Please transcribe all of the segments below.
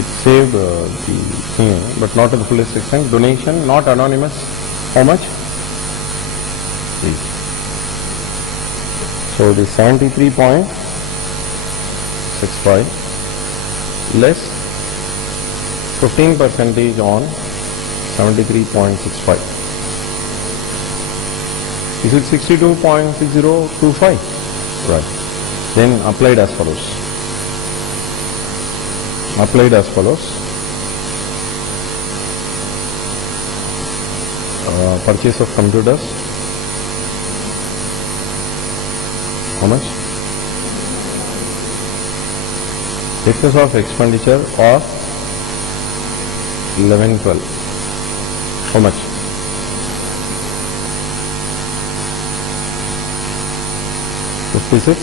it saved the thing, but not to the fullest extent. Donation, not anonymous. How much? 3. So it is 73.65 less 15% on 73.65. Is it 62.6025? Right. Then applied as follows. Applied as follows. Purchase of computers. How much? Excess of expenditure of 1112. How much? 56.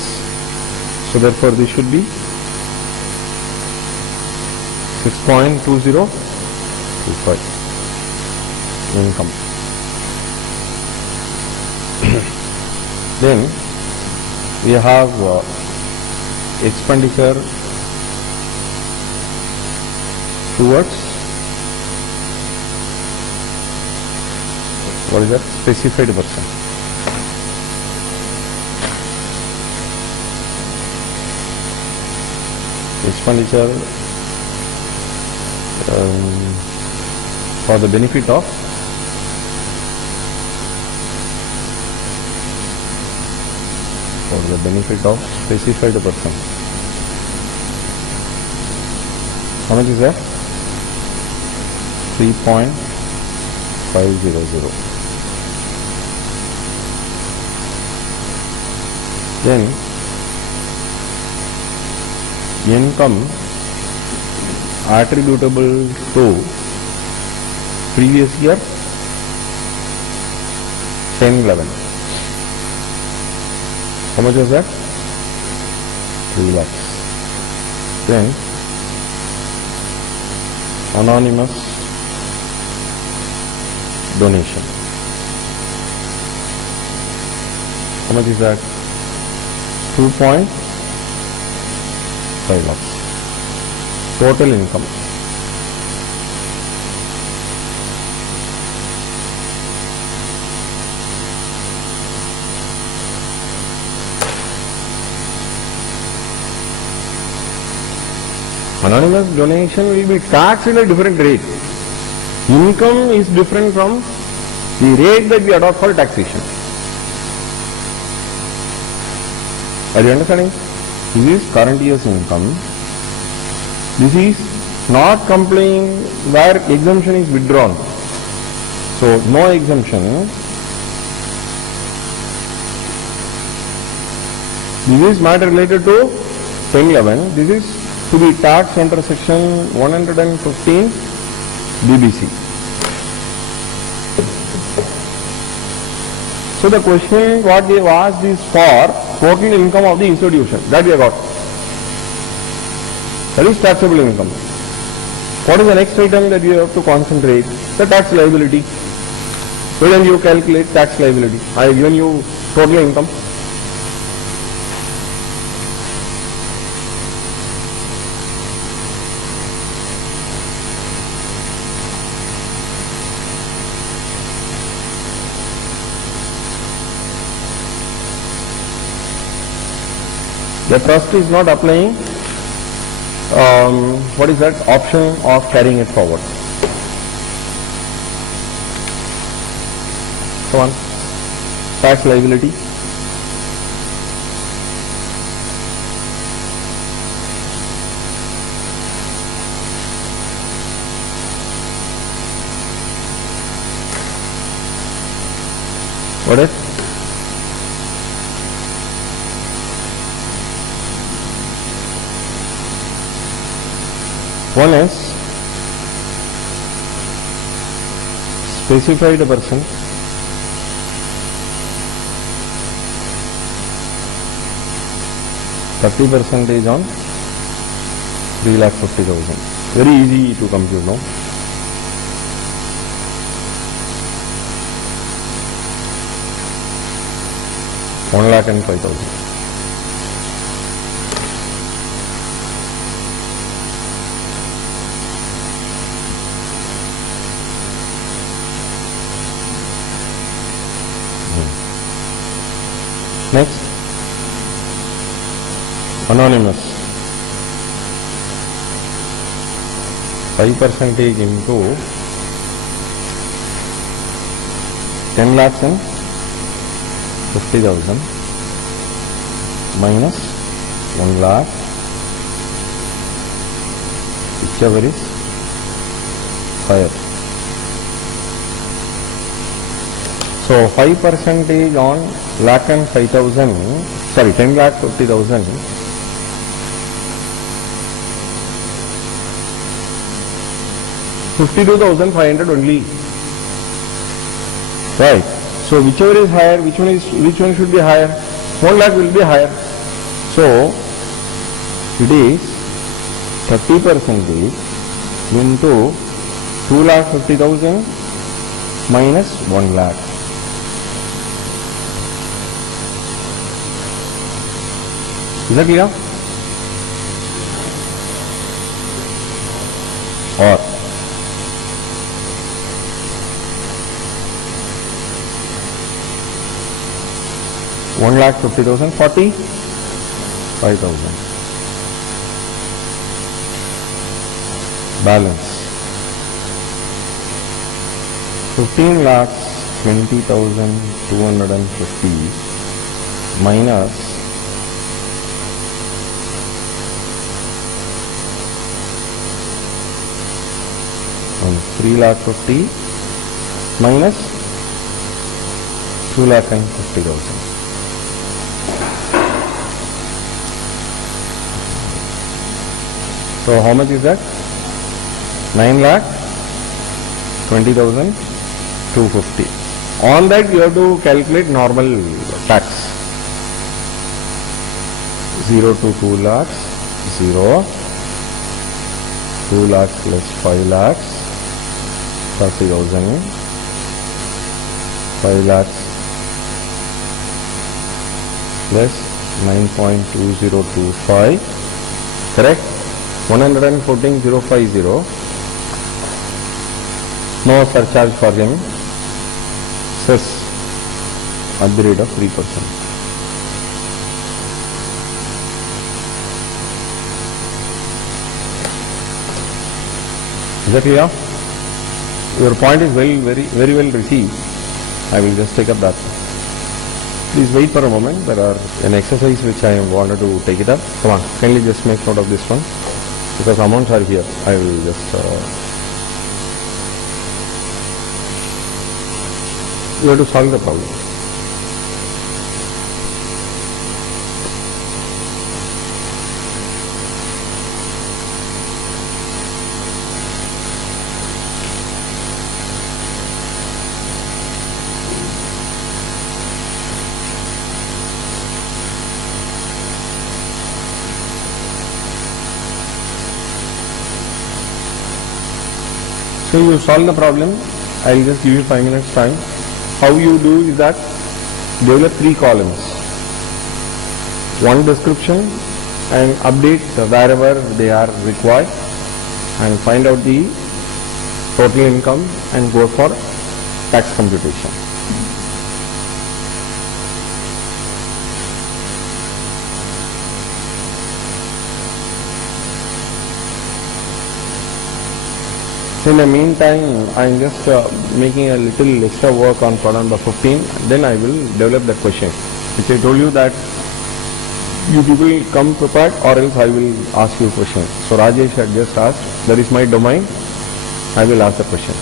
So therefore this should be 6.2025 income. Then we have expenditure towards, what is that? Specified person. Expenditure for the benefit of specified person. How much is that? 3.500. Then income attributable to previous year 1011. How much was that? 3 lakhs. Then anonymous donation. How much is that? 2.5 lakhs. Total income. Anonymous donation will be taxed at a different rate. Income is different from the rate that we adopt for taxation. Are you understanding? This is current year's income. This is not complying where exemption is withdrawn. So no exemption. This is matter related to 1011. This is to be taxed under section 115 BBC. So the question what they have asked is for total income of the institution. That we have got. That is taxable income. What is the next item that we have to concentrate? The tax liability. Why don't you calculate tax liability? I have given you total income. The trust is not applying what is that option of carrying it forward. Come on. Tax liability. What is? One is specified person, %30 on 3,50,000. Very easy to compute now. $1,05,000. Next, anonymous. 5% into 10 lakhs and 50,000 minus 1 lakh, whichever is higher. So 5% on lakh and 5,000, sorry, 10 lakh 50,000. 52,500 only. Right. So whichever is higher, which one should be higher? 1 lakh will be higher. So it is 30% into 2,50,000 minus 1 lakh. Is that clear? Or 1,50,000, 45,000. Balance 15,20,250 minus 3,50,000 minus 2,50,000. So how much is that? 9,20,250. On that you have to calculate normal tax. 0 to 2 lakhs, 0, 2 lakhs plus 5 lakhs, 30,000, 5 lakhs plus 9.2025, correct? 114,050. No surcharge for him. Cess at the rate of 3%. Is that clear? Your point is very well received. I will just take up that. Please wait for a moment. There are an exercise which I wanted to take it up. Come on, kindly just make note of this one. Because amounts are here, I will just you have to solve the problem. So you solve the problem. I will just give you 5 minutes time. How you do is that develop 3 columns. One description and update wherever they are required, and find out the total income and go for tax computation. In the meantime, I am just making a little extra work on problem number 15. Then I will develop the question. Which I told you that you people come prepared, or else I will ask you a question. So Rajesh had just asked, that is my domain. I will ask the question.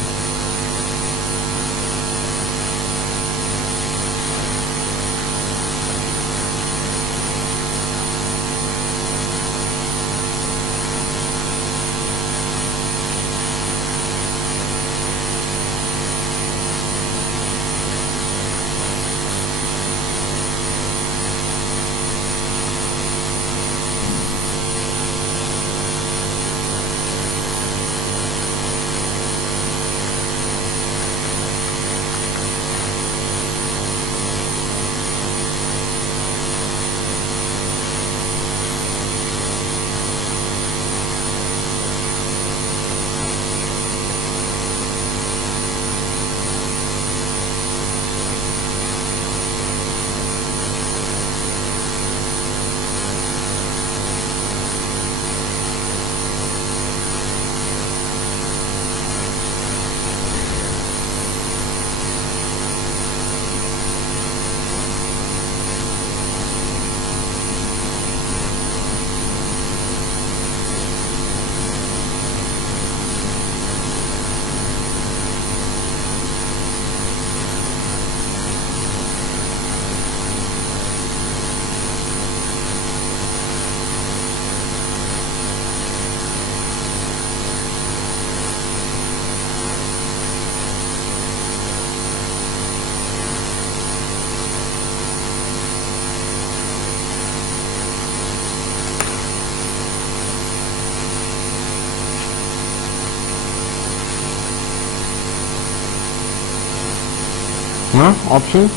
Option?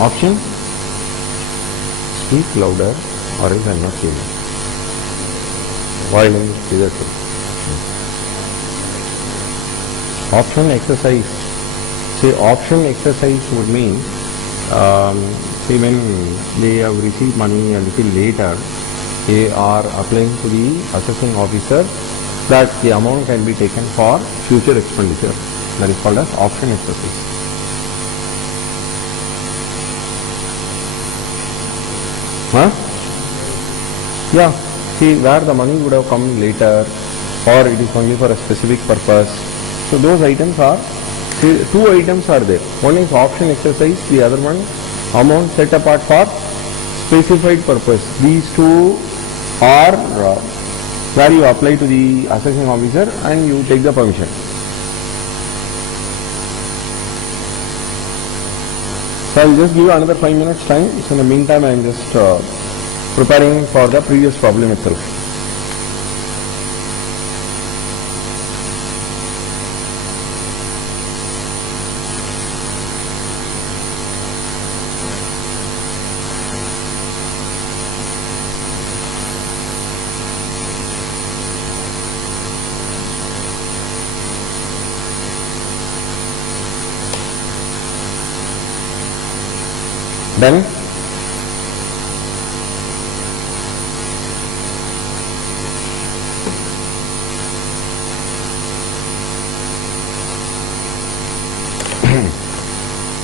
Option? Speak louder or else I am not hearing. Violin, either. Option exercise. Say option exercise would mean, say when they have received money a little later, they are applying to the assessing officer that the amount can be taken for future expenditure. That is called as option exercise. Yeah, see where the money would have come later or it is only for a specific purpose. So those items are, two items are there. One is option exercise, the other one amount set apart for specified purpose. These two are where you apply to the assessing officer and you take the permission. So I will just give you another 5 minutes time. So in the meantime I am just preparing for the previous problem itself. Then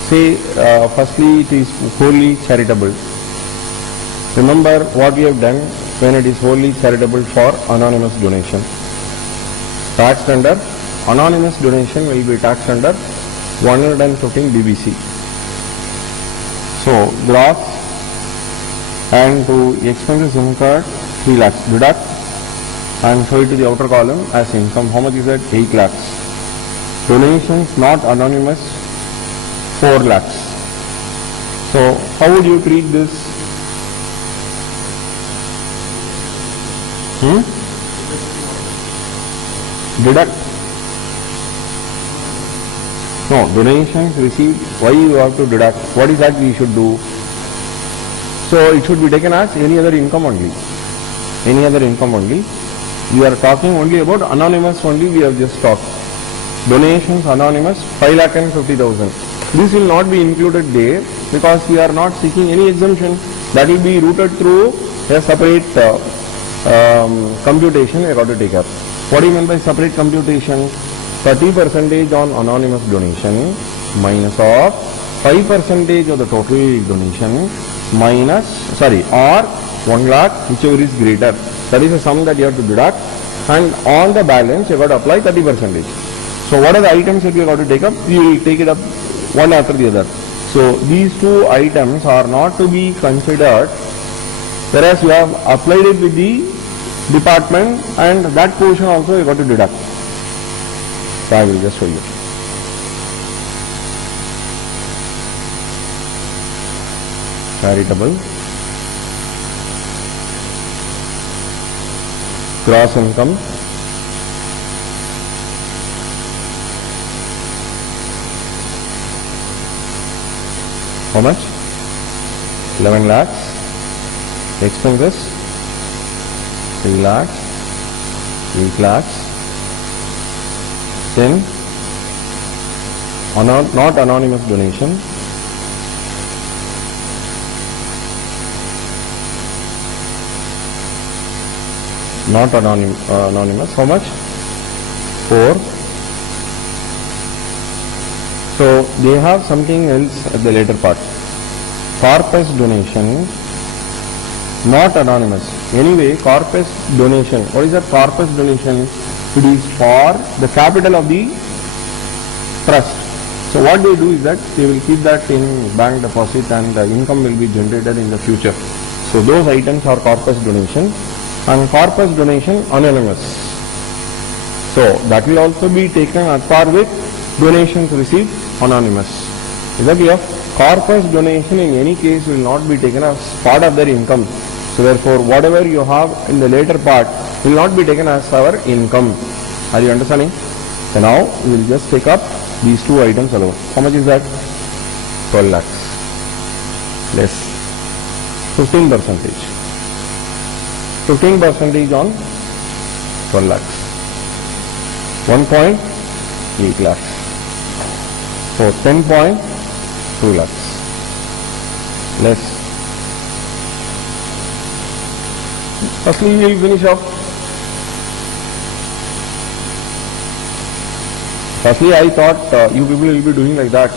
say firstly it is wholly charitable. Remember what we have done when it is wholly charitable for anonymous donation. Taxed under anonymous donation will be taxed under 115 BBC. So gross and to expenses incurred 3 lakhs. Deduct and show it to the outer column as income. How much is that? 8 lakhs. Donations not anonymous 4 lakhs. So how would you treat this? Deduct. No, donations received, why you have to deduct? What is that we should do? So it should be taken as any other income only. Any other income only. We are talking only about anonymous only, we have just talked. Donations anonymous 5,50,000. This will not be included there because we are not seeking any exemption. That will be routed through a separate computation we have got to take up. What do you mean by separate computation? 30% on anonymous donation minus of 5% of the total donation minus, or 1 lakh, whichever is greater. That is the sum that you have to deduct, and on the balance you have got to apply 30%. So what are the items that you have got to take up? You will take it up one after the other. So these two items are not to be considered, whereas you have applied it with the department and that portion also you have got to deduct. So I will just show you. Charitable, gross income, how much? 11 lakhs. Expenses 3 lakhs, 8 lakhs. Then not anonymous donation, not anonymous, how much? 4. So they have something else at the later part. Corpus donation, not anonymous. Anyway, corpus donation. What is that corpus donation? It is for the capital of the trust. So what they do is that they will keep that in bank deposit and the income will be generated in the future. So those items are corpus donation, and corpus donation anonymous. So that will also be taken as par with donations received anonymous. Is that clear? Corpus donation in any case will not be taken as part of their income. So therefore whatever you have in the later part will not be taken as our income. Are you understanding? So now we will just take up These two items alone. How much is that? 12 lakhs. Less 15%. 15% on 12 lakhs. 1.8 lakhs. So 10.2 lakhs. Less. Firstly, we will finish off. Firstly, I thought you people will be doing like that.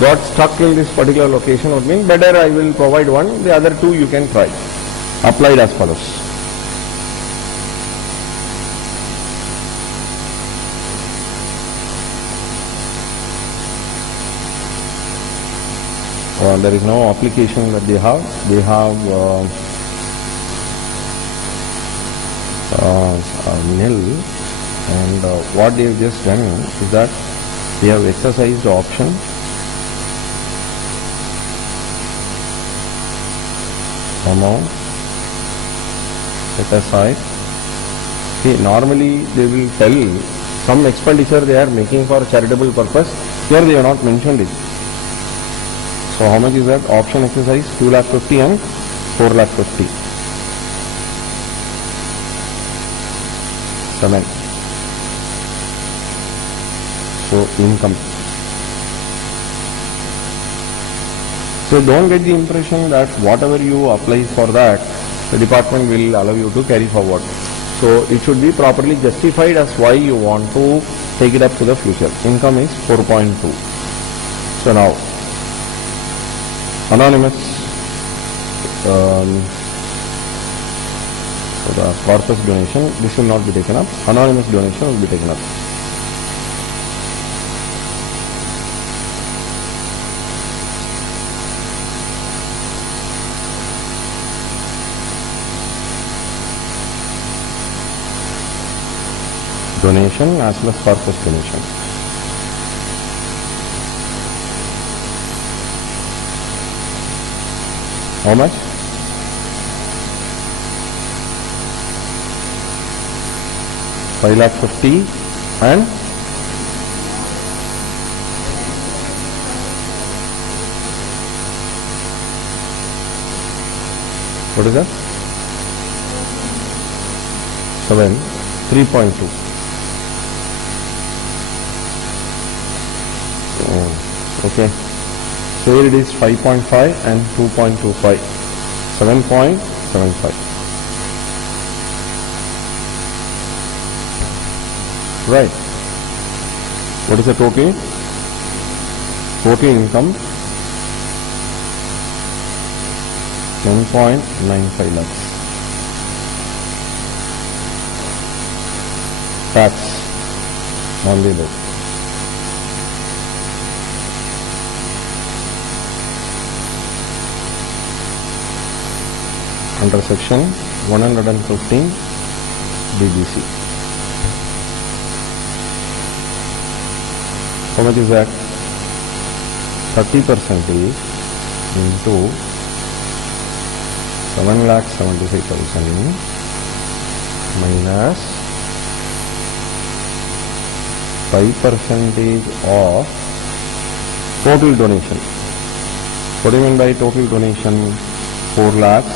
Got stuck in this particular location would mean better I will provide one, the other two you can try. Applied as follows. There is no application that they have. They have nil, and what they have just done is that they have exercised the option amount set aside. See, normally they will tell some expenditure they are making for charitable purpose. Here they have not mentioned it. So how much is that? Option exercise 2,50,000 and 4,50,000. 7. So income. So don't get the impression that whatever you apply for that, the department will allow you to carry forward. So it should be properly justified as why you want to take it up to the future. Income is 4.2. So now, anonymous, so the corpus donation, this will not be taken up. Anonymous donation will be taken up. Donation as well as corpus donation. How much? $5,50,000 and what is that? 7, 3.2. Okay. So here it is 5.5 and 2.25. 7.75. Right. What is the total? Total income 10.95 lakhs. Tax on the low. Under section 115 DBC. How much is that? 30% into 7,75,000 minus 5% of total donation. What do you mean by total donation? 4 lakhs,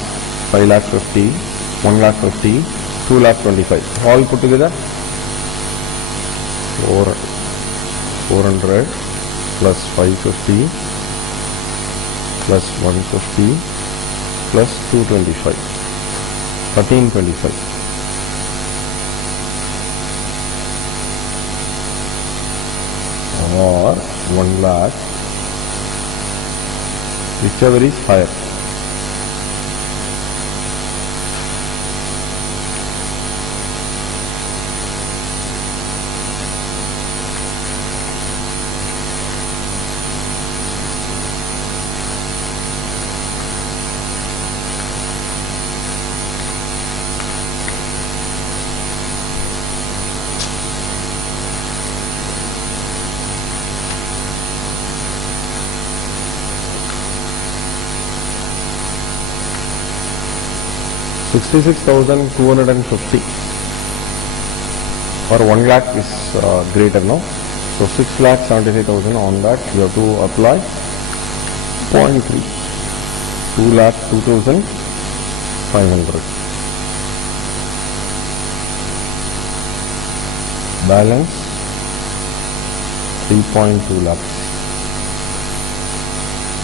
5 lakh 50, 1 lakh 50, 2 lakh 25. All put together 400 plus 550 plus 150 plus 225. 1325. Or 1 lakh, whichever is higher. $66,250 or 1 lakh is greater, no? So 6,75,000 on that you have to apply 0.3. 2,02,500. Balance 3.2 lakhs.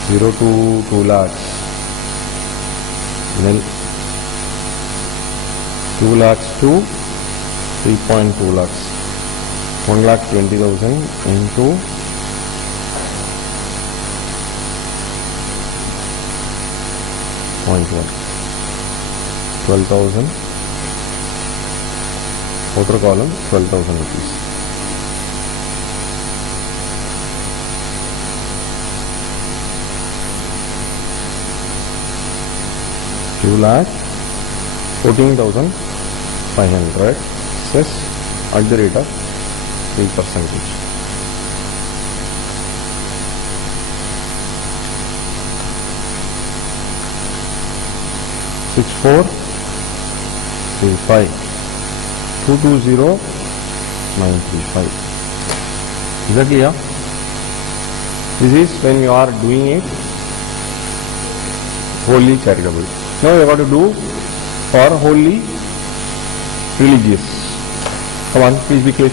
0 to 2 lakhs. Nil. 2 lakhs to 3.2 lakhs. 1,20,000 into 0.1. 12,000. Outer column 12,000 rupees. Two lakh 14,500 cess at the rate of 3%. Six four 35 220,935. Is that clear? This is when you are doing it wholly charitable. Now you have got to do for wholly religious. Come on, please be quick.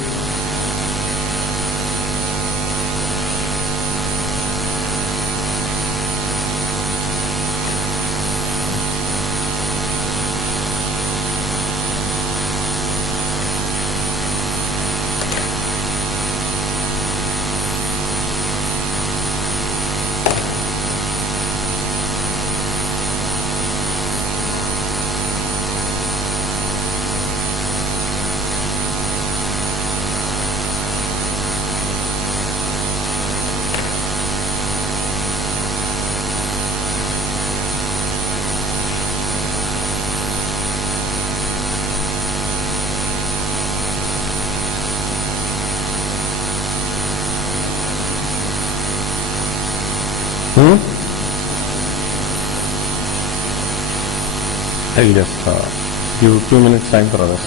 I'll just give 2 minutes time for others.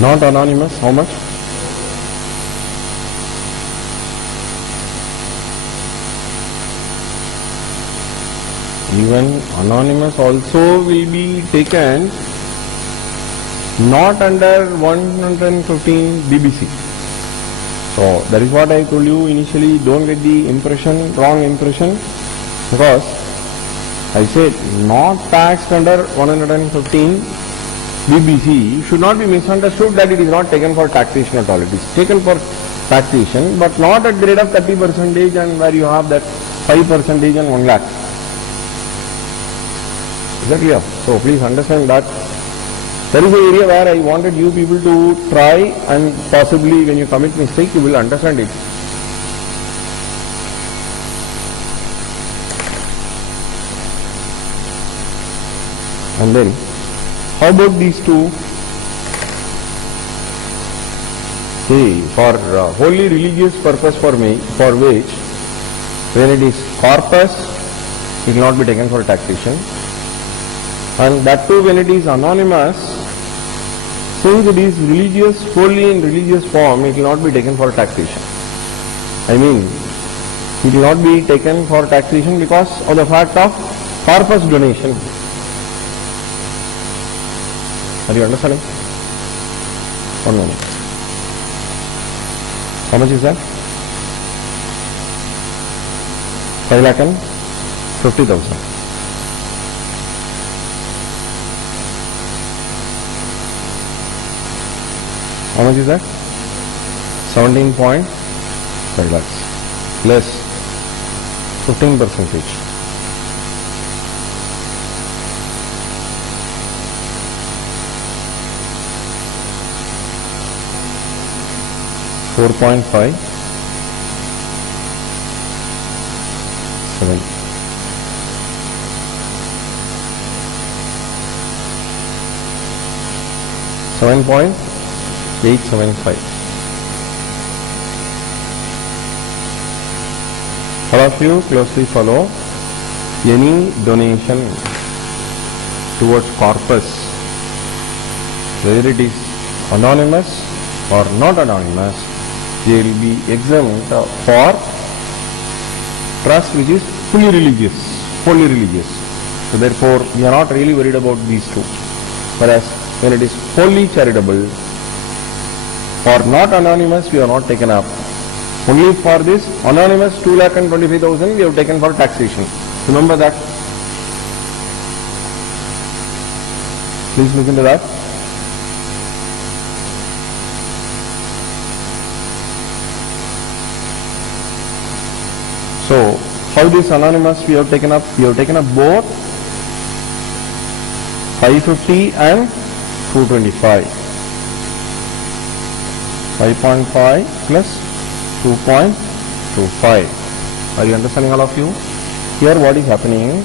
Not anonymous, how much? Even anonymous also will be taken not under 115 BBC. So that is what I told you initially. Don't get the impression, wrong impression, because I said not taxed under 115 BBC should not be misunderstood that it is not taken for taxation at all. It is taken for taxation, but not at the rate of 30% and where you have that 5% and 1 lakh. Is that clear? So please understand that there is an area where I wanted you people to try, and possibly when you commit mistake you will understand it. And then how about these two? See, for wholly religious purpose for me, for which when it is corpus, it will not be taken for taxation, and that too when it is anonymous, since it is religious, wholly in religious form, it will not be taken for taxation. I mean, it will not be taken for taxation because of the fact of corpus donation. Are you understanding? One moment. How much is that? 5,50,000. How much is that? 17.5 lakhs. Less 15%. 4.5 7 7.875. All of you closely follow. Any donation towards corpus, whether it is anonymous or not anonymous, they will be exempt for trust which is fully religious, wholly religious. So therefore, we are not really worried about these two. Whereas when it is wholly charitable or not anonymous, we are not taken up. Only for this anonymous 2,25,000 we have taken for taxation. Remember that. Please look into that. So, how this anonymous we have taken up? We have taken up both 550 and 225. 5.5 plus 2.25. Are you understanding, all of you? Here what is happening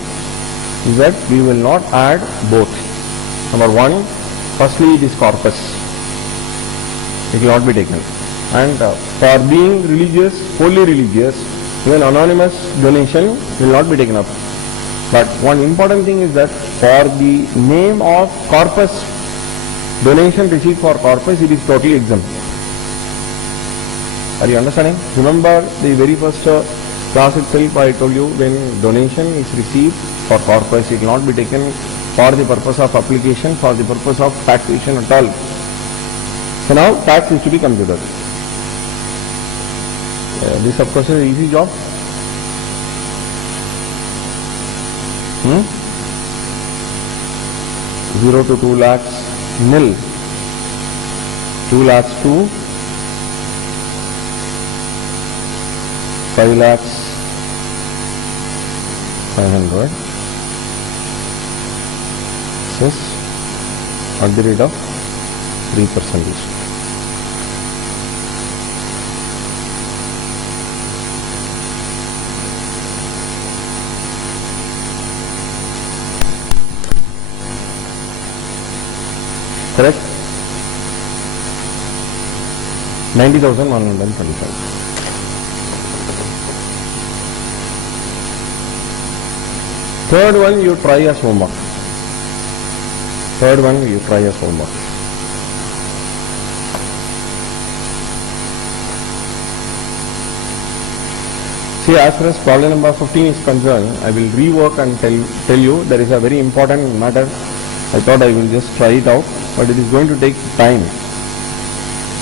is that we will not add both. Number one, firstly it is corpus. It will not be taken. And for being religious, wholly religious, even anonymous donation will not be taken up. But one important thing is that for the name of corpus, donation received for corpus, it is totally exempt. Are you understanding? Remember the very first class itself I told you, when donation is received for corpus, it will not be taken for the purpose of application, for the purpose of taxation at all. So now tax is to be computed. This of course is an easy job. 0 to 2 lakhs nil, 2 lakhs to 5 lakhs 500. This at the rate of 3%. Correct? 90,125. Third one you try as homework. Third one you try as homework. See, as far as problem number 15 is concerned, I will rework and tell you there is a very important matter. I thought I will just try it out, but it is going to take time.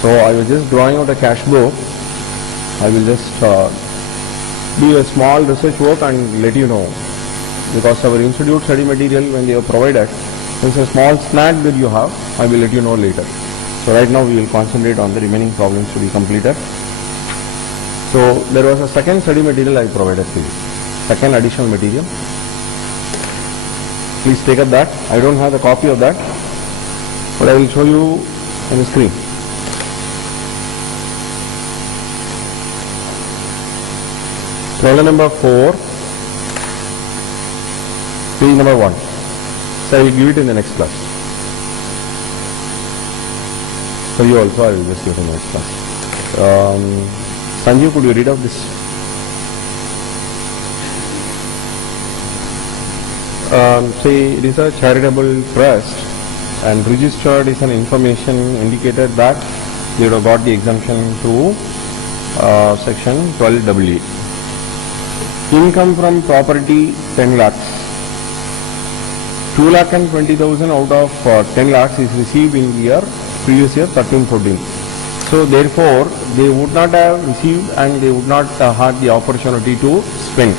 So I was just drawing out a cash book. I will just do a small research work and let you know. Because our institute study material, when they are provided, there is a small snack that you have. I will let you know later. So right now we will concentrate on the remaining problems to be completed. So there was a second study material I provided to you. Second additional material. Please take up that. I don't have the copy of that, but I will show you on the screen. Problem number 4, page number 1. So I will give it in the next class. For you also I will just give it in the next class. Sanjeev, could you read out this? Say it is a charitable trust and registered is an information indicated that they would have got the exemption through section 12AA. Income from property 10 lakhs. 2,20,000 out of 10 lakhs is received in the year previous year 13-14. So therefore they would not have received and they would not have the opportunity to spend.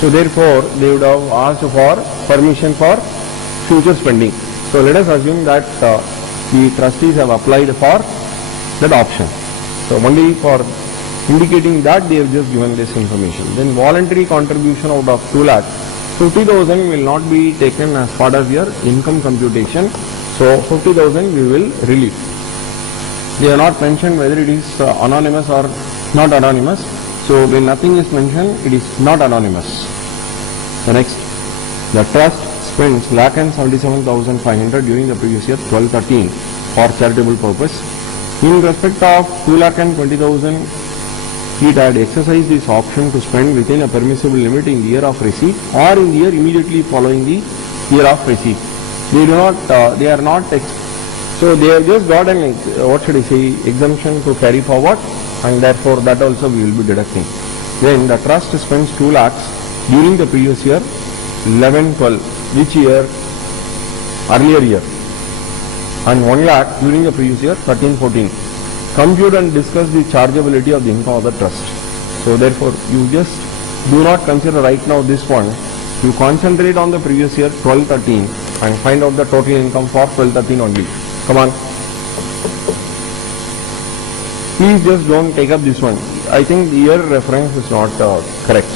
So therefore they would have asked for permission for future spending. So let us assume that the trustees have applied for that option. So only for indicating that they have just given this information. Then voluntary contribution out of 2 lakh, 50,000 will not be taken as part of your income computation. So 50,000 we will relieve. They are not mentioned whether it is anonymous or not anonymous. So when nothing is mentioned, it is not anonymous. The next, the trust spends 1,77,500 during the previous year 12-13 for charitable purpose. In respect of 2,20,000, it had exercised this option to spend within a permissible limit in the year of receipt or in the year immediately following the year of receipt. They are not, so they have just got an, exemption to carry forward, and therefore that also we will be deducting. Then the trust spends 2 lakhs during the previous year 11-12, which year? Earlier year, and 1 lakh during the previous year 13-14. Compute and discuss the chargeability of the income of the trust. So therefore you just do not consider right now this one. You concentrate on the previous year 12-13 and find out the total income for 12-13 only. Come on. Please just don't take up this one. I think the year reference is not correct.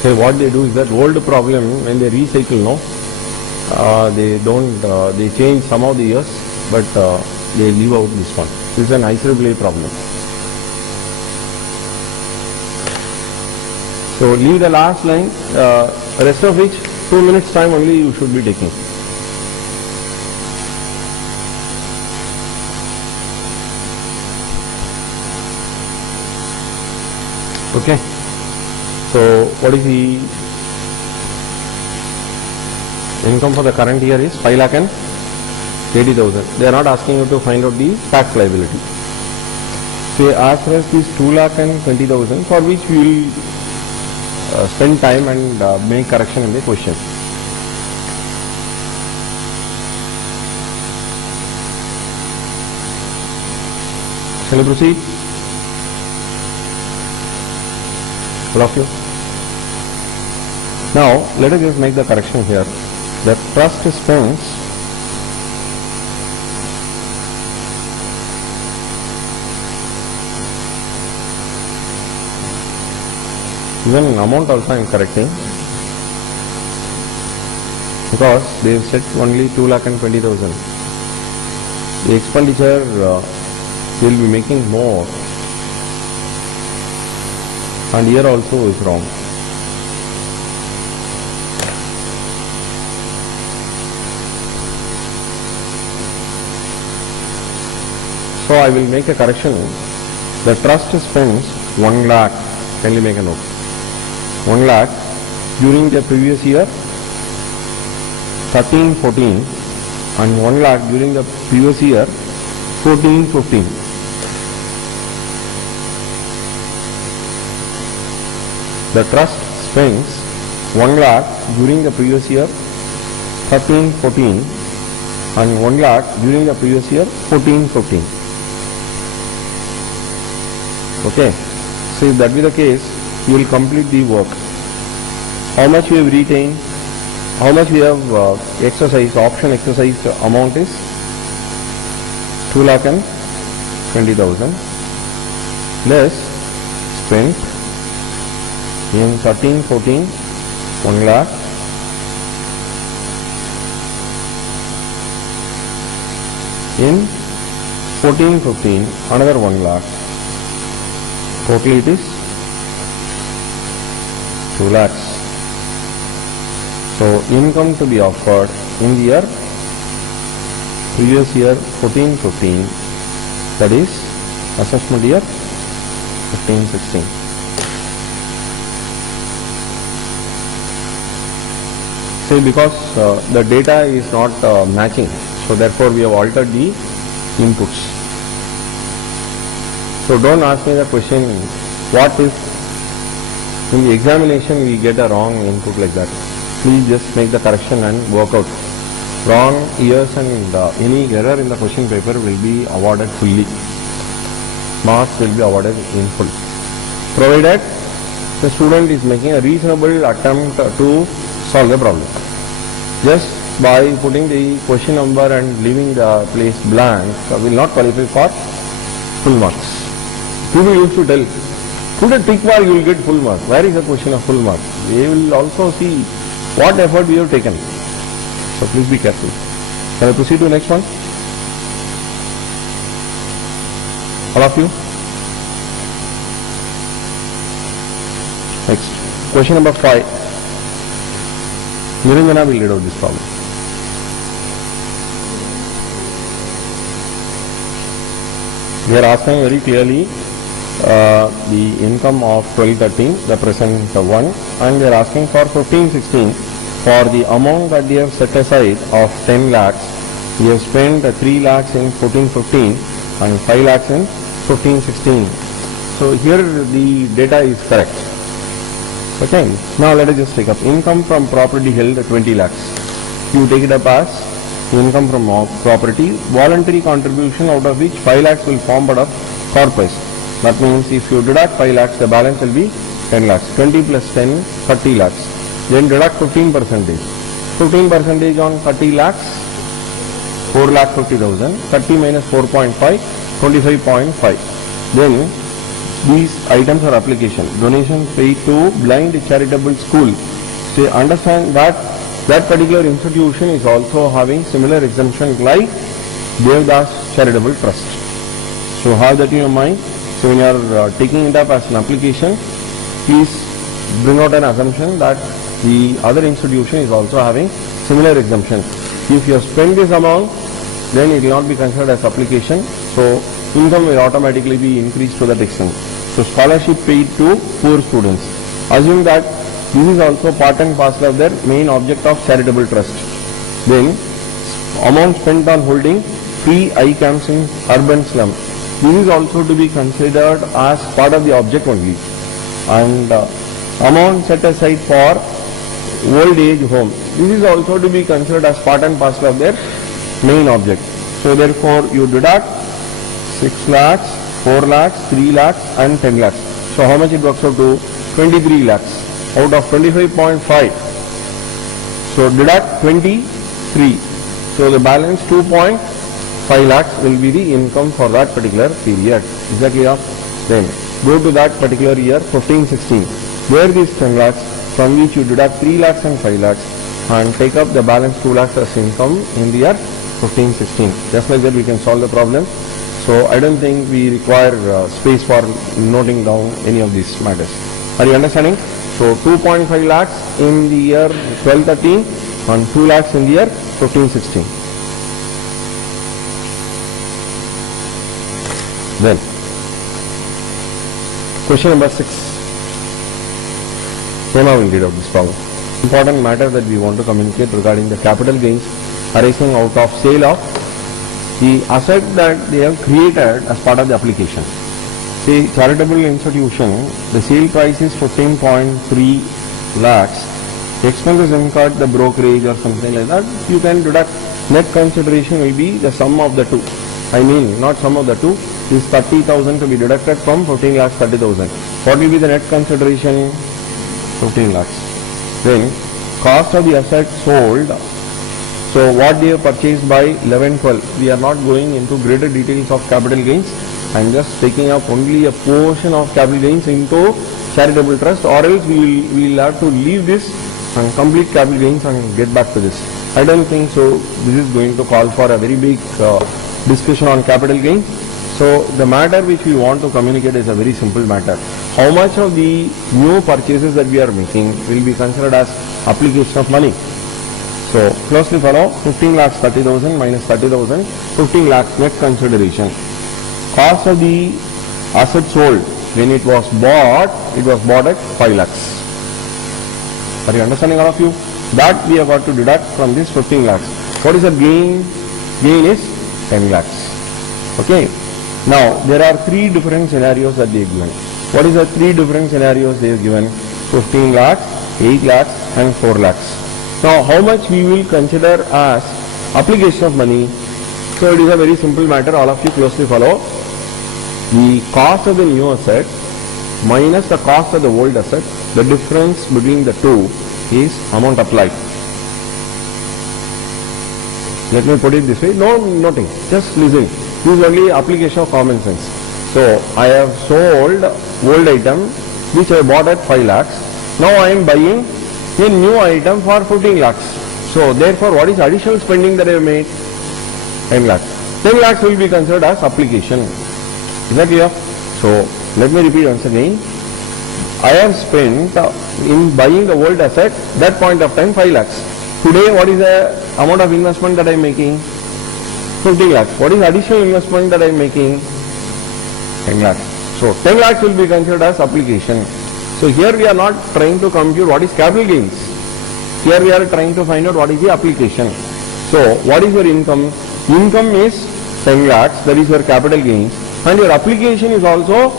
So what they do is that old problem, when they recycle, they change some of the years, but they leave out this one. This is an ICAA problem. So leave the last line, rest of which 2 minutes time only you should be taking. Okay. So what is the income for the current year is 5,80,000. They are not asking you to find out the tax liability. So as far as this 2,20,000, for which we will spend time and make correction in the question. Shall I proceed? All of you. Now let us just make the correction here. The trust spends even amount also I am correcting, because they have set only 2,20,000. The expenditure will be making more, and here also is wrong. So I will make a correction. The trust spends 1 lakh. Kindly make a note. 1 lakh during the previous year 13-14 and 1 lakh during the previous year 14-15. The trust spends 1 lakh during the previous year 13-14 and 1 lakh during the previous year 14-15. Okay. So if that be the case, you will complete the work. How much we have retained, how much we have exercised, option exercised amount is 2,20,000 less spent in 13-14 1 lakh in 14-15 another 1 lakh. Totally it is 2 lakhs. So income to be offered in the year, previous year 14-15, that is assessment year 15-16. Say because the data is not matching, so therefore we have altered the inputs. So don't ask me the question, what if in the examination we get a wrong input like that. Please just make the correction and work out. Wrong years and any error in the question paper will be awarded fully. Marks will be awarded in full, provided the student is making a reasonable attempt to solve the problem. Just by putting the question number and leaving the place blank will not qualify for full marks. People used to tell, put a tick mark, you will get full mark. Where is the question of full mark? They will also see what effort we have taken. So please be careful. Can I proceed to the next one? All of you? Next. Question number 5. Niranjana will read out this problem. We are asking very clearly the income of 12-13, the present one, and we are asking for 15-16 for the amount that they have set aside of 10 lakhs. We have spent 3 lakhs in 14-15 and 5 lakhs in 15-16. So here the data is correct. Okay, now let us just take up income from property held at 20 lakhs. You take it up as income from property, voluntary contribution out of which 5 lakhs will form part of corpus. That means if you deduct 5 lakhs, the balance will be 10 lakhs. 20 plus 10, 30 lakhs. Then deduct 15%. 15% on 30 lakhs, 4 lakh 50,000. 30 minus 4.5, 25.5. Then these items are application. Donation paid to blind charitable school. So understand that that particular institution is also having similar exemption like Devdas Charitable Trust. So have that in your mind. So when you are taking it up as an application, please bring out an assumption that the other institution is also having similar exemption. If you have spent this amount, then it will not be considered as application. So income will automatically be increased to that extent. So scholarship paid to poor students. Assume that this is also part and parcel of their main object of charitable trust. Then amount spent on holding free eye camps in urban slum. This is also to be considered as part of the object only. And amount set aside for old age home. This is also to be considered as part and parcel of their main object. So therefore you deduct 6 lakhs, 4 lakhs, 3 lakhs and 10 lakhs. So how much it works out to? 23 lakhs out of 25.5. So deduct 23. So the balance 2.5 lakhs will be the income for that particular period. Is that clear? Then go to that particular year 15-16. Where these 10 lakhs from which you deduct 3 lakhs and 5 lakhs and take up the balance 2 lakhs as income in the year 15-16. Just like that we can solve the problem. So I don't think we require space for noting down any of these matters. Are you understanding? So 2.5 lakhs in the year 12-13 and 2 lakhs in the year 15-16. Then question number 6. Hema will read out this problem. Important matter that we want to communicate regarding the capital gains arising out of sale of the asset that they have created as part of the application. Say charitable institution, the sale price is 15.3 lakhs. The expenses incurred, the brokerage or something like that, you can deduct. Net consideration will be the sum of the two. I mean, not sum of the two, is 30,000 to be deducted from 15 lakhs 30,000. What will be the net consideration? 15 lakhs. Then cost of the asset sold. So what they have purchased by 11-12. We are not going into greater details of capital gains. I am just taking up only a portion of capital gains into charitable trust, or else we will have to leave this and complete capital gains and get back to this. I don't think so. This is going to call for a very big discussion on capital gains. So the matter which we want to communicate is a very simple matter. How much of the new purchases that we are making will be considered as application of money? So closely follow, 15 lakhs 30,000 minus 30,000, 15 lakhs net consideration. Cost of the asset sold when it was bought at 5 lakhs. Are you understanding, all of you? That we have got to deduct from this 15 lakhs. What is the gain? Gain is 10 lakhs. Okay. Now, there are three different scenarios that they are given. What is the three different scenarios they are given? 15 lakhs, 8 lakhs and 4 lakhs. Now, how much we will consider as application of money? So, it is a very simple matter. All of you closely follow. The cost of the new asset minus the cost of the old asset, the difference between the two is amount applied. Let me put it this way. No nothing. Just listen. This is only application of common sense. So I have sold old item which I bought at 5 lakhs. Now I am buying a new item for 15 lakhs. So therefore what is additional spending that I have made? 10 lakhs. 10 lakhs will be considered as application. Is that clear? So let me repeat once again. I have spent in buying the old asset that point of time 5 lakhs. Today what is the amount of investment that I am making? 20 lakhs. What is additional investment that I am making? 10 lakhs. So 10 lakhs will be considered as application. So here we are not trying to compute what is capital gains. Here we are trying to find out what is the application. So what is your income? Income is 10 lakhs, that is your capital gains, and your application is also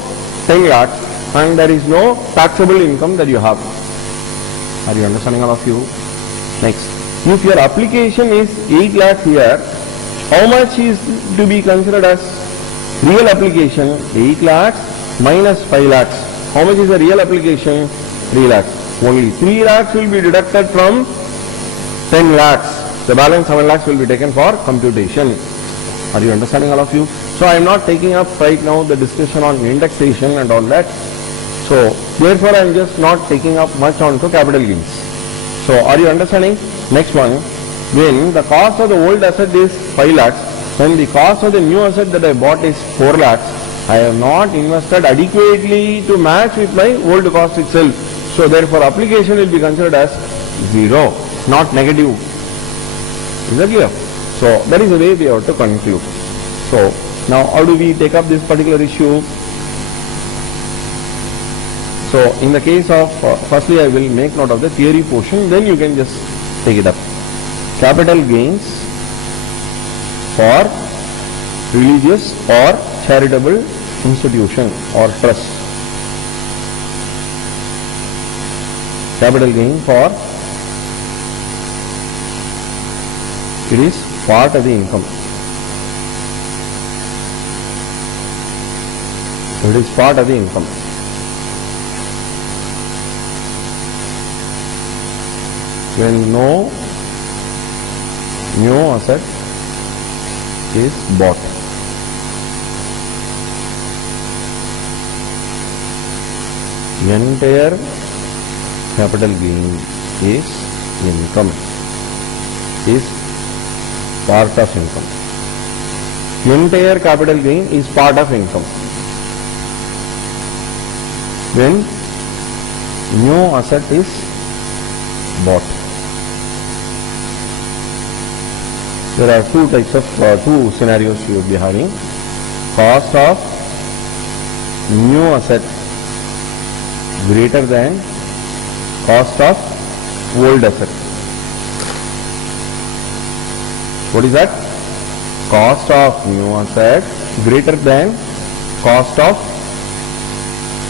10 lakhs, and there is no taxable income that you have. Are you understanding, all of you? Next, if your application is 8 lakhs here, how much is to be considered as real application? 8 lakhs minus 5 lakhs. How much is the real application? 3 lakhs. Only 3 lakhs will be deducted from 10 lakhs. The balance 7 lakhs will be taken for computation. Are you understanding, all of you? So I am not taking up right now the discussion on indexation and all that. So therefore I am just not taking up much on to capital gains. So are you understanding? Next one, when the cost of the old asset is 5 lakhs, when the cost of the new asset that I bought is 4 lakhs, I have not invested adequately to match with my old cost itself. So therefore application will be considered as 0, not negative. Is that clear? So that is the way we have to conclude. So now how do we take up this particular issue? So in the case of, firstly I will make note of the theory portion, then you can just take it up. Capital gains for religious or charitable institution or trust. Capital gain for, it is part of the income. It is part of the income. When no new asset is bought. Entire capital gain is income, is part of income. Entire capital gain is part of income. When new asset is bought. There are two types of, two scenarios you will be having. Cost of new asset greater than cost of old asset. What is that? Cost of new asset greater than cost of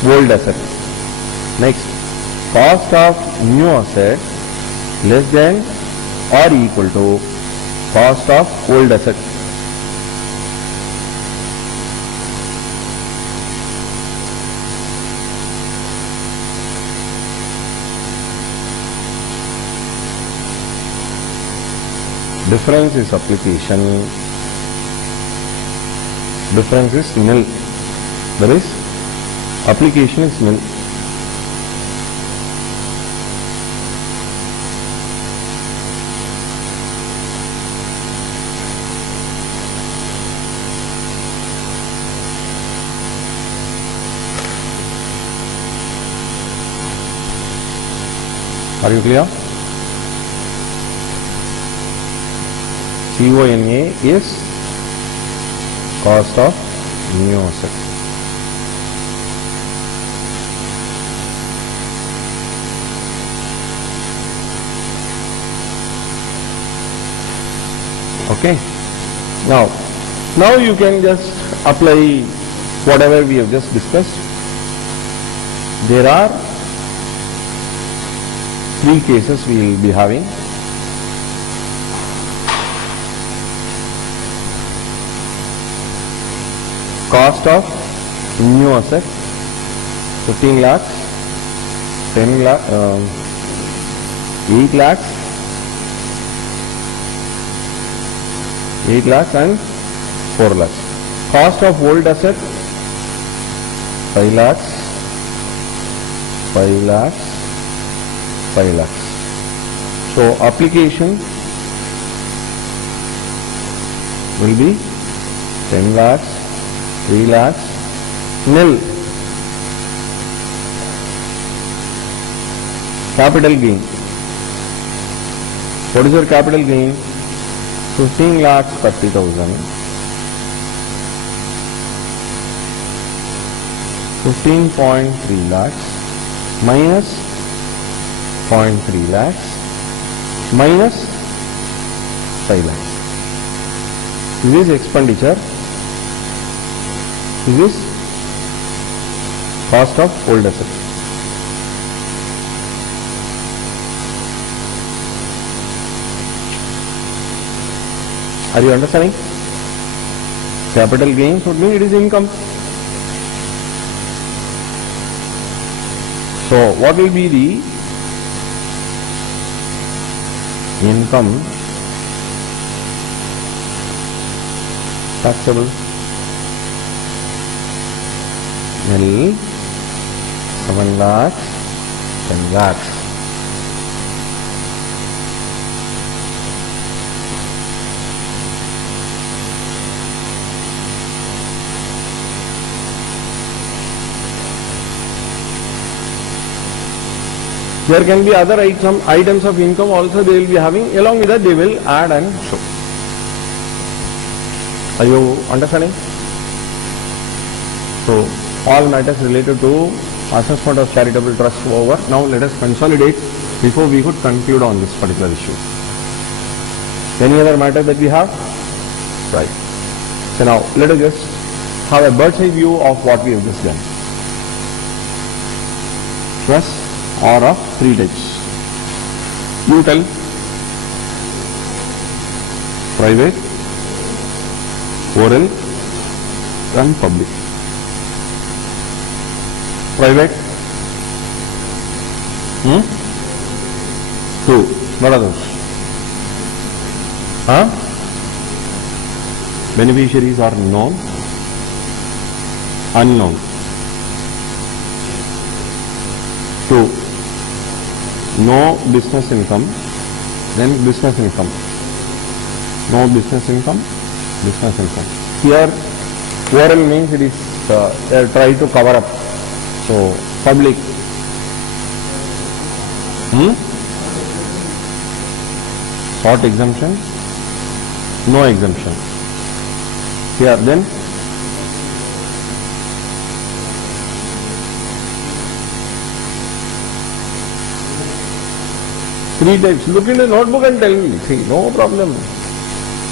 old asset. Next, cost of new asset less than or equal to cost of old asset. Difference is application, difference is nil. That is, application is nil. Are you clear? CONA is cost of new asset. Okay. Now you can just apply whatever we have just discussed. There are three cases we will be having. Cost of new asset 15 lakhs, 10 lakhs, 8 lakhs, 8 lakhs and 4 lakhs. Cost of old asset 5 lakhs, 5 lakhs, 5 lakhs. So application will be 10 lakhs, 3 lakhs, nil. Capital gain. What is your capital gain? 15 lakhs 30,000. 15.3 lakhs minus 0.3 lakhs minus 5 lakhs. This is expenditure. This is cost of old asset. Are you understanding? Capital gains would mean it is income. So what will be the income taxable? Nil, 7 lakhs, 10 lakhs. There can be other items of income also they will be having. Along with that they will add and show. Are you understanding? So all matters related to assessment of charitable trust over. Now let us consolidate before we could conclude on this particular issue. Any other matter that we have? Right. So now let us just have a bird's eye view of what we have just done. Trust or of three types. You tell. Private, oral and public. Private. Two. What are those? Beneficiaries are known, unknown. Two. No business income, then business income. No business income, business income. Here, oral means it is they are trying to cover up. So, public. Short exemption, no exemption. Here, then three types. Look in the notebook and tell me. See, no problem.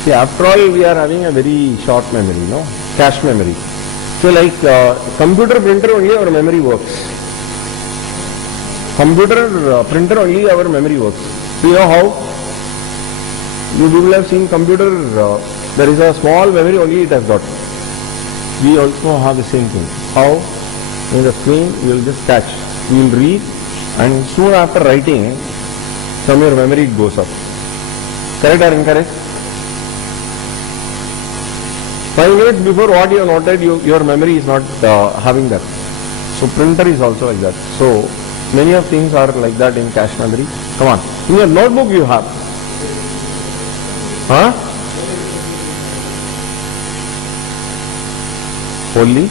See, after all, we are having a very short memory, no? Cache memory. So, like computer printer only our memory works. Computer printer only our memory works. Do you know how? You will have seen computer, there is a small memory only it has got. We also have the same thing. How? In the screen, you will just catch. You will read and soon after writing, from your memory it goes up. Correct or incorrect? 5 minutes before what you have noted, your memory is not having that. So printer is also like that. So many of things are like that in cache memory. Come on. In your notebook you have. Wholly.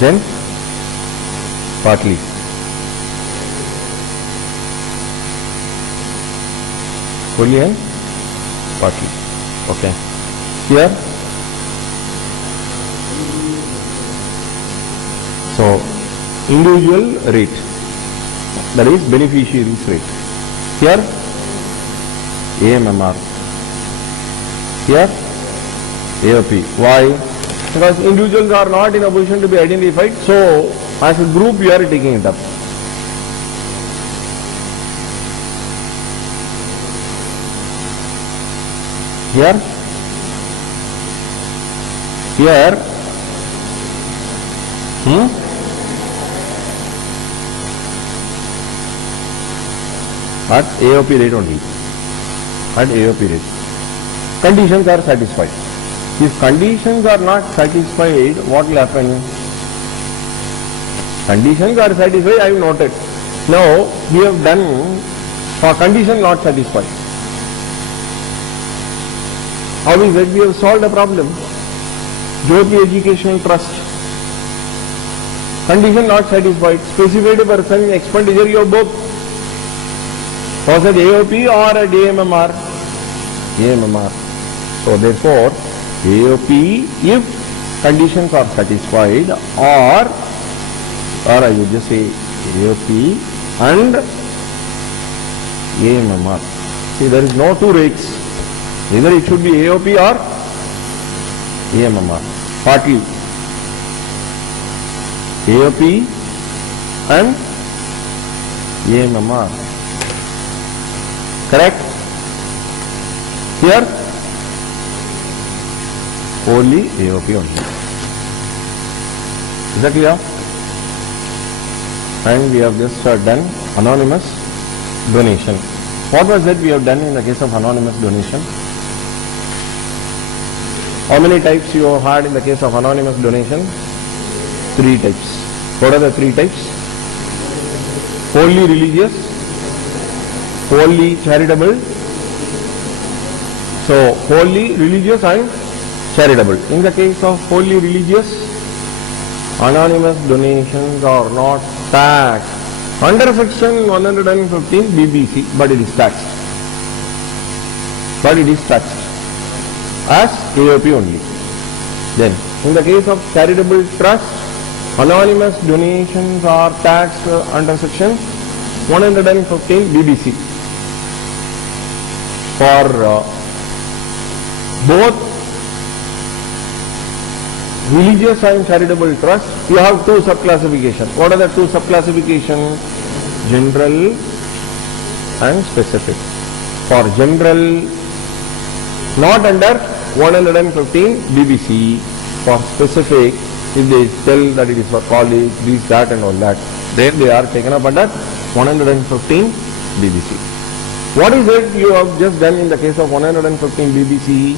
Then partly. Fully and partly. Okay. Here. So, individual rate, that is beneficiaries rate. Here, AMMR. Here, AOP. Why? Because individuals are not in a position to be identified, so as a group we are taking it up. Here, at AOP rate only, at AOP rate. Conditions are satisfied. If conditions are not satisfied, what will happen? Conditions are satisfied, I have noted. Now, we have done for condition not satisfied. How is it? We have solved a problem. Jyoti Educational Trust. Condition not satisfied. Specified person expenditure, you have both. Was it AOP or at AMMR? AMMR. So therefore, AOP if conditions are satisfied, or I would just say AOP and AMMR. See, there is no two rates. Either it should be AOP or AMMR. Partly. AOP and AMMR. Correct? Here, only AOP only. Is that clear? And we have just done anonymous donation. What was that we have done in the case of anonymous donation? How many types you have had in the case of anonymous donation? 3 types. What are the 3 types? Wholly religious, wholly charitable. So, wholly religious and charitable. In the case of wholly religious, anonymous donations are not taxed under section 115 BBC, but it is taxed. But it is taxed as AOP only. Then, in the case of charitable trust, anonymous donations are taxed under section 115 BBC. For both religious and charitable trust, you have 2 subclassifications. What are the 2 subclassifications? General and specific. For general, not under 115 BBC. For specific, if they tell that it is for college, this, that and all that, then they are taken up under 115 BBC. What is it you have just done in the case of 115 BBC?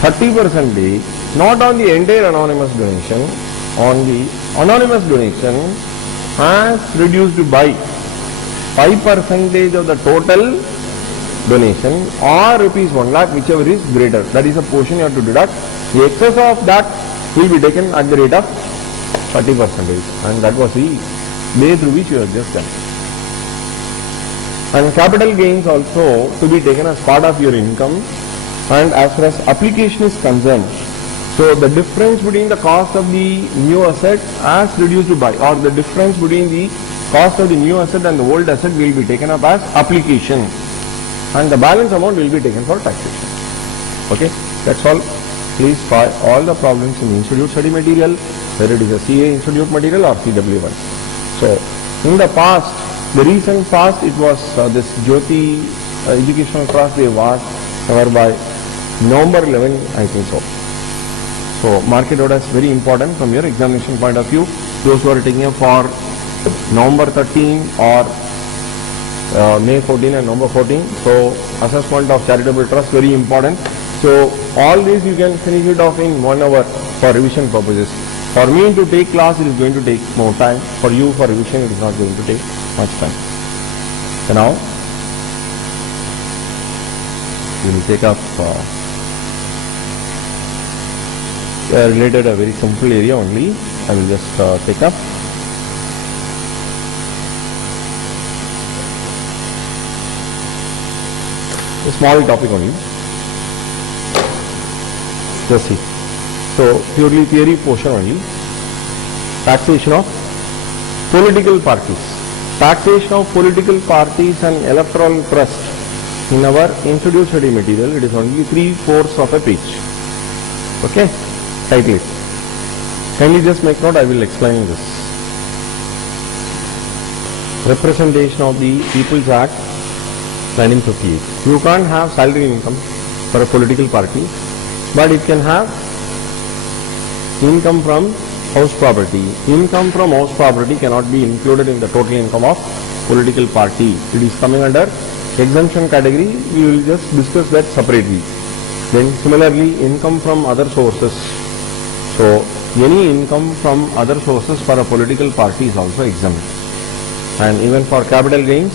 30% not on the entire anonymous donation, on the anonymous donation as reduced by 5% of the total donation or rupees 1 lakh, whichever is greater. That is a portion you have to deduct. The excess of that will be taken at the rate of 30%, and that was the way through which you have just done. And capital gains also to be taken as part of your income. And as far as application is concerned, so the difference between the cost of the new asset as reduced by, or the difference between the cost of the new asset and the old asset will be taken up as application, and the balance amount will be taken for taxation. Okay, that's all. Please try all the problems in the institute study material, whether it is a CA institute material or CW1. So in the past, the recent past, it was this Jyoti Educational Trust they was by November 11, I think so. So mark it out as very important from your examination point of view. Those who are taking up for November 13 or May 14 and November 14. So assessment of charitable trust, very important. So all this you can finish it off in 1 hour for revision purposes. For me to take class, it is going to take more time. For you, for revision, it is not going to take much time. So now we will take up related a very simple area only. I will just take up. A small topic only. Just see. So purely theory portion only. Taxation of political parties. Taxation of political parties and electoral trust. In our introduced study material, it is only 3/4 of a page. Okay? Title it. Kindly just make note, I will explain this. Representation of the People's Act 1958. You can't have salary income for a political party, but it can have income from house property. Income from house property cannot be included in the total income of political party. It is coming under exemption category. We will just discuss that separately. Then similarly, income from other sources. So any income from other sources for a political party is also exempt. And even for capital gains,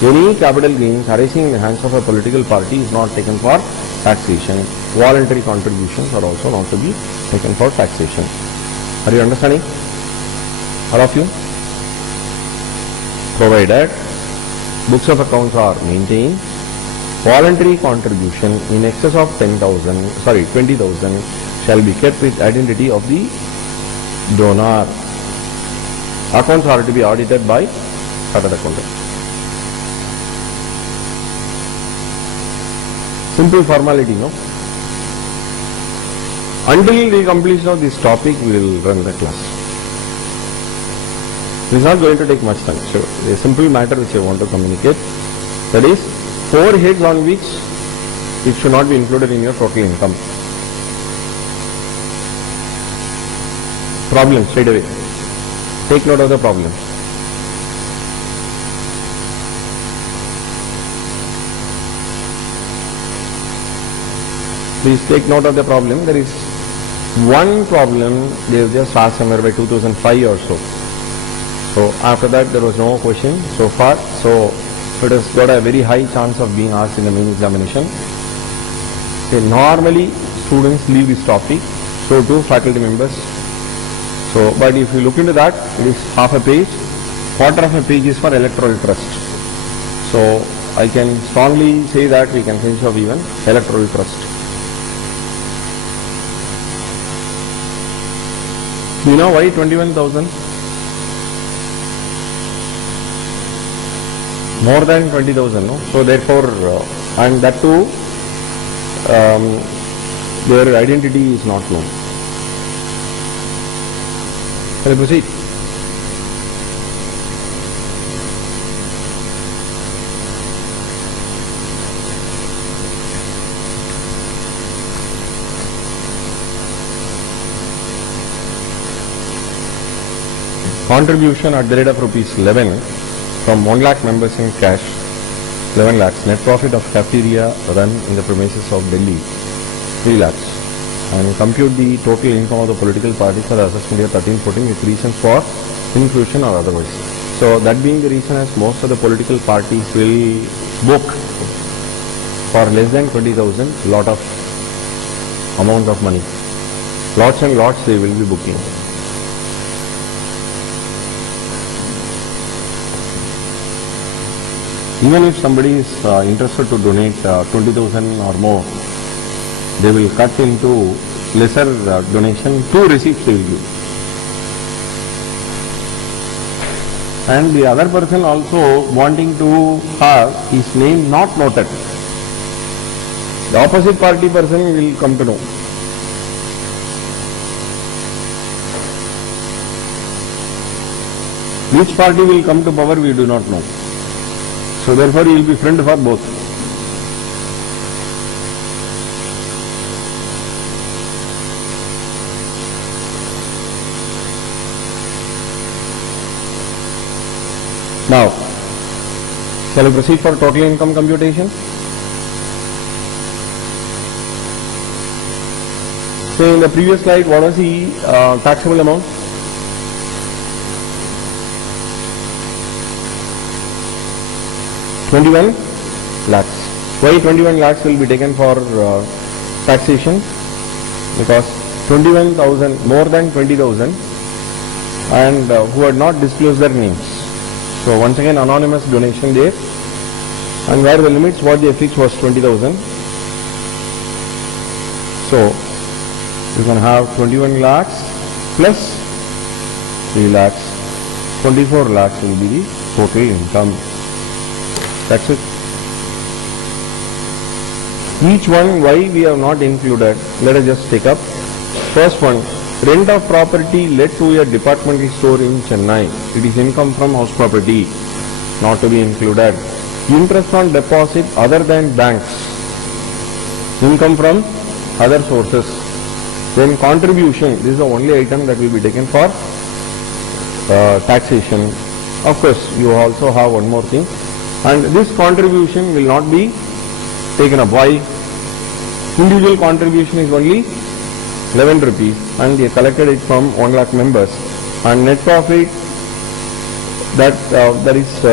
any capital gains arising in the hands of a political party is not taken for taxation. Voluntary contributions are also not to be taken for taxation. Are you understanding? All of you? Provided books of accounts are maintained, voluntary contribution in excess of 20,000 shall be kept with identity of the donor. Accounts are to be audited by chartered accountant. Simple formality, no? Until the completion of this topic, we will run the class. It is not going to take much time. So, a simple matter which I want to communicate, that is 4 heads on which it should not be included in your total income. Problem straight away. Take note of the problem. Please take note of the problem. There is one problem they have just asked somewhere by 2005 or so. So after that there was no question so far. So it has got a very high chance of being asked in the main examination. Okay, normally students leave this topic, so do faculty members. So, but if you look into that, it is half a page, quarter of a page is for electoral trust. So I can strongly say that we can finish off even electoral trust. Do you know why 21,000? More than 20,000, no? So therefore, and that too, their identity is not known. Shall I proceed? Contribution at the rate of rupees 11 from 1 lakh members in cash, 11 lakhs. Net profit of cafeteria run in the premises of Delhi, 3 lakhs. And compute the total income of the political parties for the assessment year 13-14 with reasons for inclusion or otherwise. So that being the reason, as most of the political parties will book for less than 20,000 lot of amount of money. Lots and lots they will be booking. Even if somebody is interested to donate 20,000 or more, they will cut into lesser donation, 2 receipts they will give. And the other person also wanting to have his name not noted. The opposite party person will come to know. Which party will come to power, we do not know. So therefore he will be friend for both. Now, shall we proceed for total income computation? So in the previous slide, what was the taxable amount? $21 lakhs. Why 21 lakhs will be taken for taxation? Because 21,000, more than 20,000, and who had not disclosed their names. So once again, anonymous donation there. and where the limits what they fixed was 20,000. So you can have 21 lakhs plus 3 lakhs, 24 lakhs will be the total income. That's it. Each one why we have not included, let us just take up. First one, rent of property let to a departmental store in Chennai. It is income from house property, not to be included. Interest on deposit other than banks, income from other sources. Then contribution, this is the only item that will be taken for taxation. Of course, you also have one more thing, and this contribution will not be taken up. Why? Individual contribution is only 11 rupees and they collected it from 1 lakh members, and net profit that is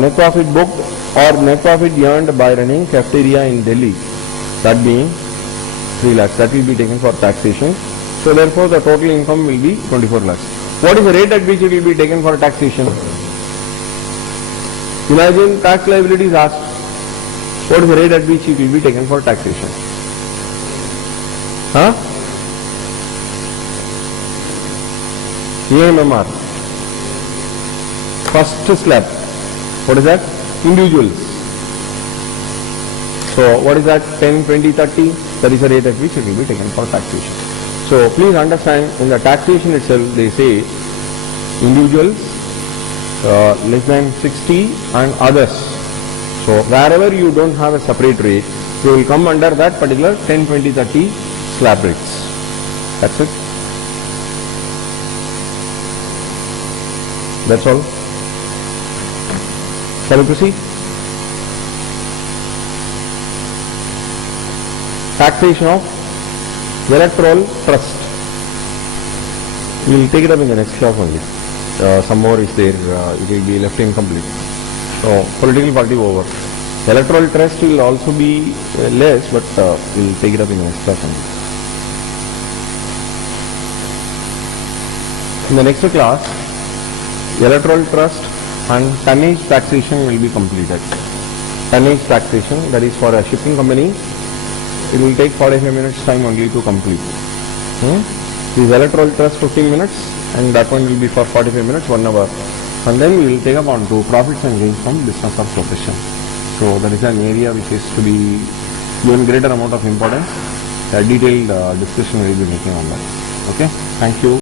net profit booked or net profit earned by running cafeteria in Delhi, that being 3 lakhs, that will be taken for taxation. So therefore the total income will be 24 lakhs. What is the rate at which it will be taken for taxation? Imagine tax liability is asked. What is the rate at which it will be taken for taxation? Huh? AMMR. First slab. What is that? Individuals. So what is that? 10, 20, 30. That is the rate at which it will be taken for taxation. So please understand, in the taxation itself they say individuals, less than 60 and others. So wherever you don't have a separate rate, you will come under that particular 10, 20, 30 slab rates. That's it. That's all. Shall we proceed? Taxation of electoral trust. We will take it up in the next class only. Some more is there, it will be left incomplete. So, political party over. Electoral trust will also be less, but we will take it up in the next class only. In the next class, electoral trust and tonnage taxation will be completed. Tonnage taxation, that is for a shipping company, it will take 45 minutes time only to complete. This electoral trust 15 minutes and that one will be for 45 minutes, 1 hour. And then we will take up on to profits and gains from business or profession. So that is an area which is to be given greater amount of importance. A detailed discussion we will be making on that. Okay, thank you.